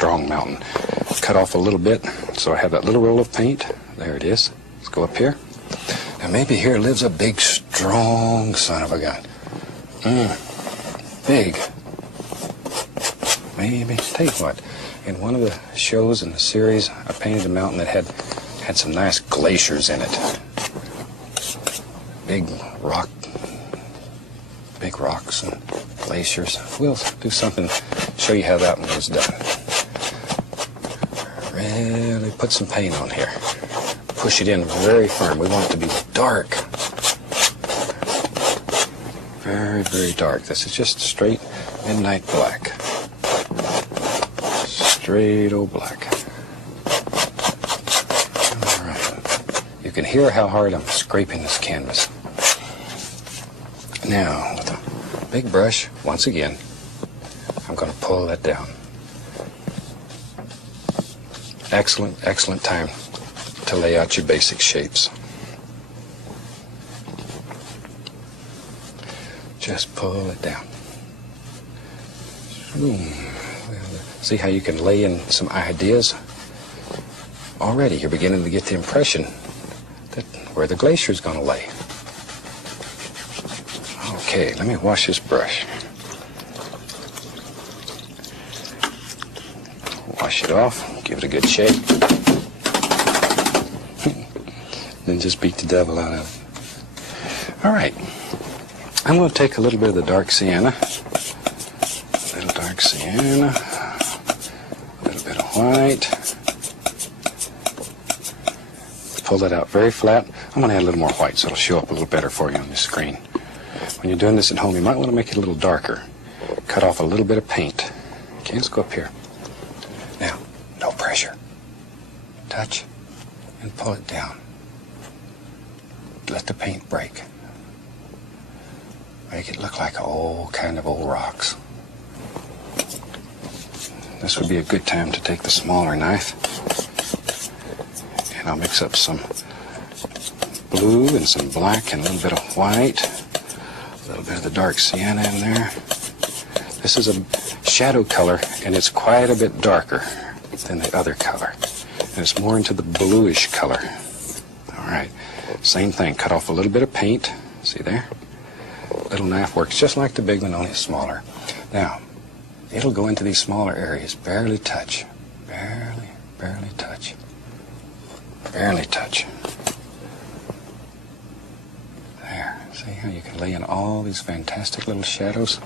strong mountain. Cut off a little bit, so I have that little roll of paint. There it is. Let's go up here. Now maybe here lives a big, strong son of a gun. Big. Maybe. Tell you what, in one of the shows in the series, I painted a mountain that had some nice glaciers in it. Big rocks and glaciers. We'll do something, show you how that one was done. Really put some paint on here. Push it in very firm. We want it to be dark. Very, very dark. This is just straight midnight black. Straight old black. All right. You can hear how hard I'm scraping this canvas. Now, with a big brush, once again, I'm going to pull that down. Excellent, excellent time to lay out your basic shapes. Just pull it down. See how you can lay in some ideas? Already you're beginning to get the impression that where the glacier is going to lay. Okay, let me wash this brush. Wash it off, give it a good shake. Then just beat the devil out of it. All right, I'm going to take a little bit of the dark sienna. A little dark sienna. A little bit of white. Pull that out very flat. I'm going to add a little more white so it'll show up a little better for you on the screen. When you're doing this at home, you might want to make it a little darker. Cut off a little bit of paint. Okay, let's go up here. Now, no pressure. Touch and pull it down. Let the paint break. Make it look like old rocks. This would be a good time to take the smaller knife, and I'll mix up some blue and some black and a little bit of white. A little bit of the dark sienna in there. This is a shadow color, and it's quite a bit darker than the other color. And it's more into the bluish color. All right, same thing. Cut off a little bit of paint. See there? Little knife works just like the big one, only smaller. Now, it'll go into these smaller areas. Barely touch. Barely touch. Barely touch. See how you can lay in all these fantastic little shadows?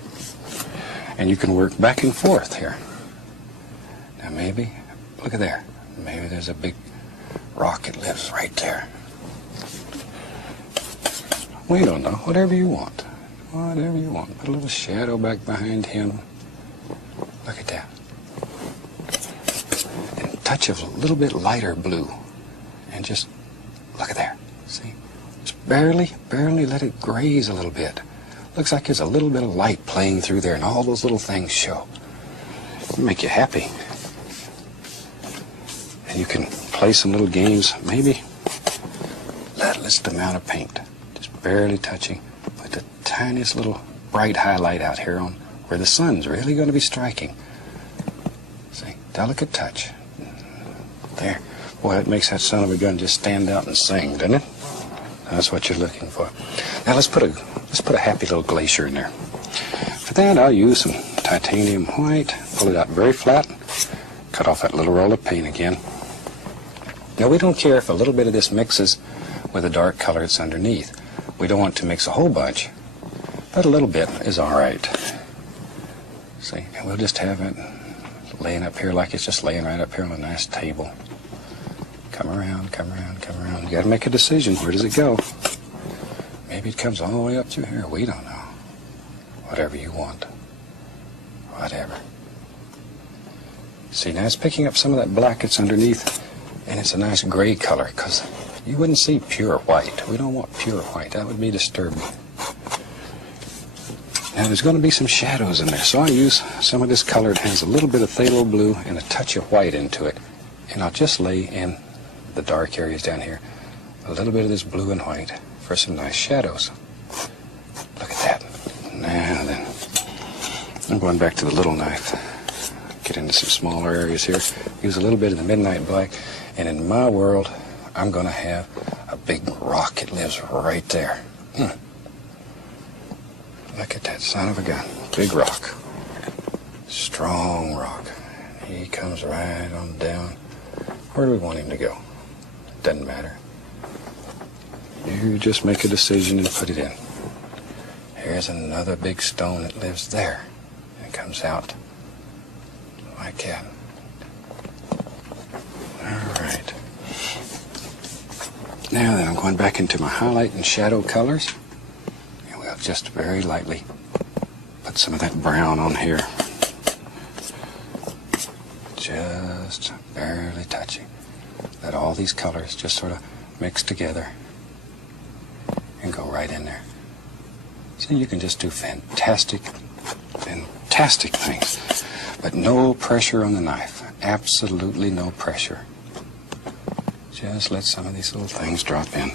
And you can work back and forth here. Now maybe, look at there. Maybe there's a big rock that lives right there. We don't know. Whatever you want. Whatever you want. Put a little shadow back behind him. Look at that. And a touch of a little bit lighter blue. And just look at there. See? Just barely let it graze a little bit. Looks like there's a little bit of light playing through there, and all those little things show. It'll make you happy. And you can play some little games. Maybe little amount of paint, just barely touching. Put the tiniest little bright highlight out here on where the sun's really going to be striking. See, delicate touch. There. Boy, it makes that son of a gun just stand out and sing, doesn't it? That's what you're looking for. Now let's put a happy little glacier in there. For that, I'll use some titanium white. Pull it out very flat. Cut off that little roll of paint again. Now we don't care if a little bit of this mixes with the dark color that's underneath. We don't want to mix a whole bunch, but a little bit is all right. See, and we'll just have it laying up here like it's just laying right up here on a nice table. Come around, come around, come around. You got to make a decision. Where does it go? Maybe it comes all the way up through here. We don't know. Whatever you want. Whatever. See, now it's picking up some of that black that's underneath, and it's a nice gray color, because you wouldn't see pure white. We don't want pure white. That would be disturbing. Now, there's going to be some shadows in there, so I'll use some of this color. It has a little bit of phthalo blue and a touch of white into it, and I'll just lay in the dark areas down here a little bit of this blue and white for some nice shadows. Look at that. Now then, I'm going back to the little knife. get into some smaller areas here. Use a little bit of the midnight black. And in my world, I'm going to have a big rock that lives right there. Look at that son of a gun. Big rock. Strong rock. He comes right on down. Where do we want him to go? Doesn't matter. You just make a decision and put it in. Here's another big stone that lives there. And comes out like that. All right. Now then, I'm going back into my highlight and shadow colors. And we'll just very lightly put some of that brown on here. Just barely touching. Let all these colors just sort of mix together and go right in there. So you can just do fantastic things. But no pressure on the knife. Absolutely no pressure. Just let some of these little things drop in.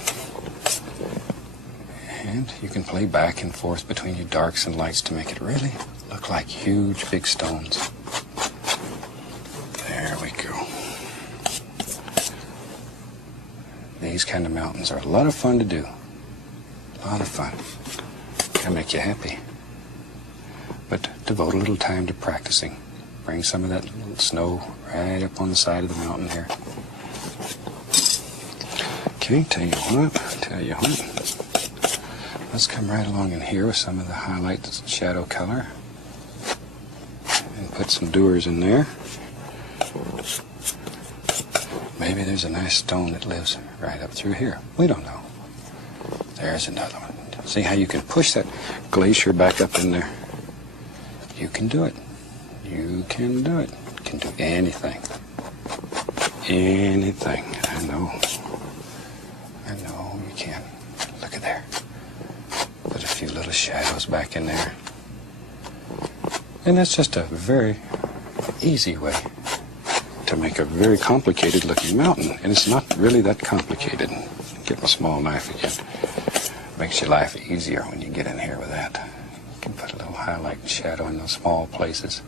And you can play back and forth between your darks and lights to make it really look like huge big stones. There we go. These kind of mountains are a lot of fun to do. A lot of fun. Can make you happy. But devote a little time to practicing. Bring some of that little snow right up on the side of the mountain here. Okay, tell you what. Let's come right along in here with some of the highlight shadow color. And put some doers in there. Maybe there's a nice stone that lives right up through here. We don't know. There's another one. See how you can push that glacier back up in there? You can do it. You can do it. You can do anything. Anything. I know you can. Look at there. Put a few little shadows back in there. And that's just a very easy way to make a very complicated looking mountain. And it's not really that complicated. Get my small knife again. Makes your life easier when you get in here with that. You can put a little highlight and shadow in those small places.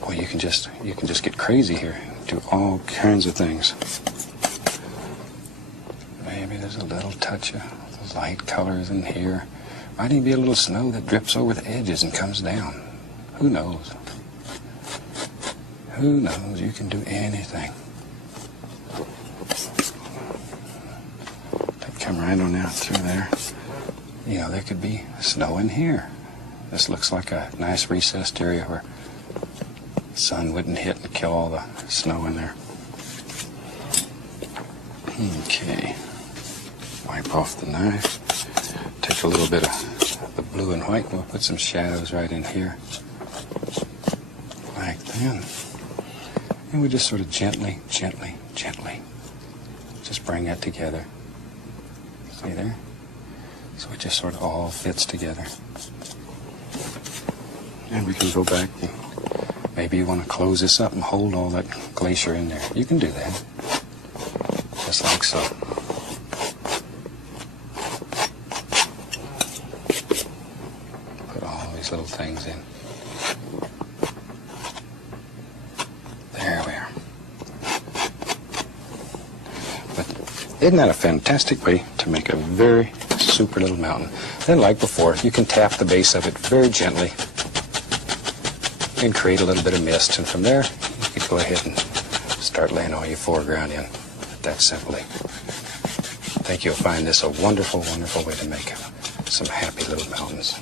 Well, you can just get crazy here. Do all kinds of things. Maybe there's a little touch of the light colors in here. Might even be a little snow that drips over the edges and comes down. Who knows? Who knows? You can do anything. Come right on out through there. You know, there could be snow in here. This looks like a nice recessed area where the sun wouldn't hit and kill all the snow in there. Okay. Wipe off the knife. Take a little bit of the blue and white and we'll put some shadows right in here. Like that. And we just sort of gently just bring that together. See there? So it just sort of all fits together. And we can go back and maybe you want to close this up and hold all that glacier in there. You can do that. Just like so. Put all these little things in. There we are. But isn't that a fantastic way to make a very super little mountain? Then like before, you can tap the base of it very gently and create a little bit of mist. And from there, you could go ahead and start laying all your foreground in that simply. I think you'll find this a wonderful, wonderful way to make some happy little mountains.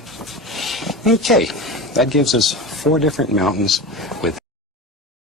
Okay, that gives us 4 different mountains with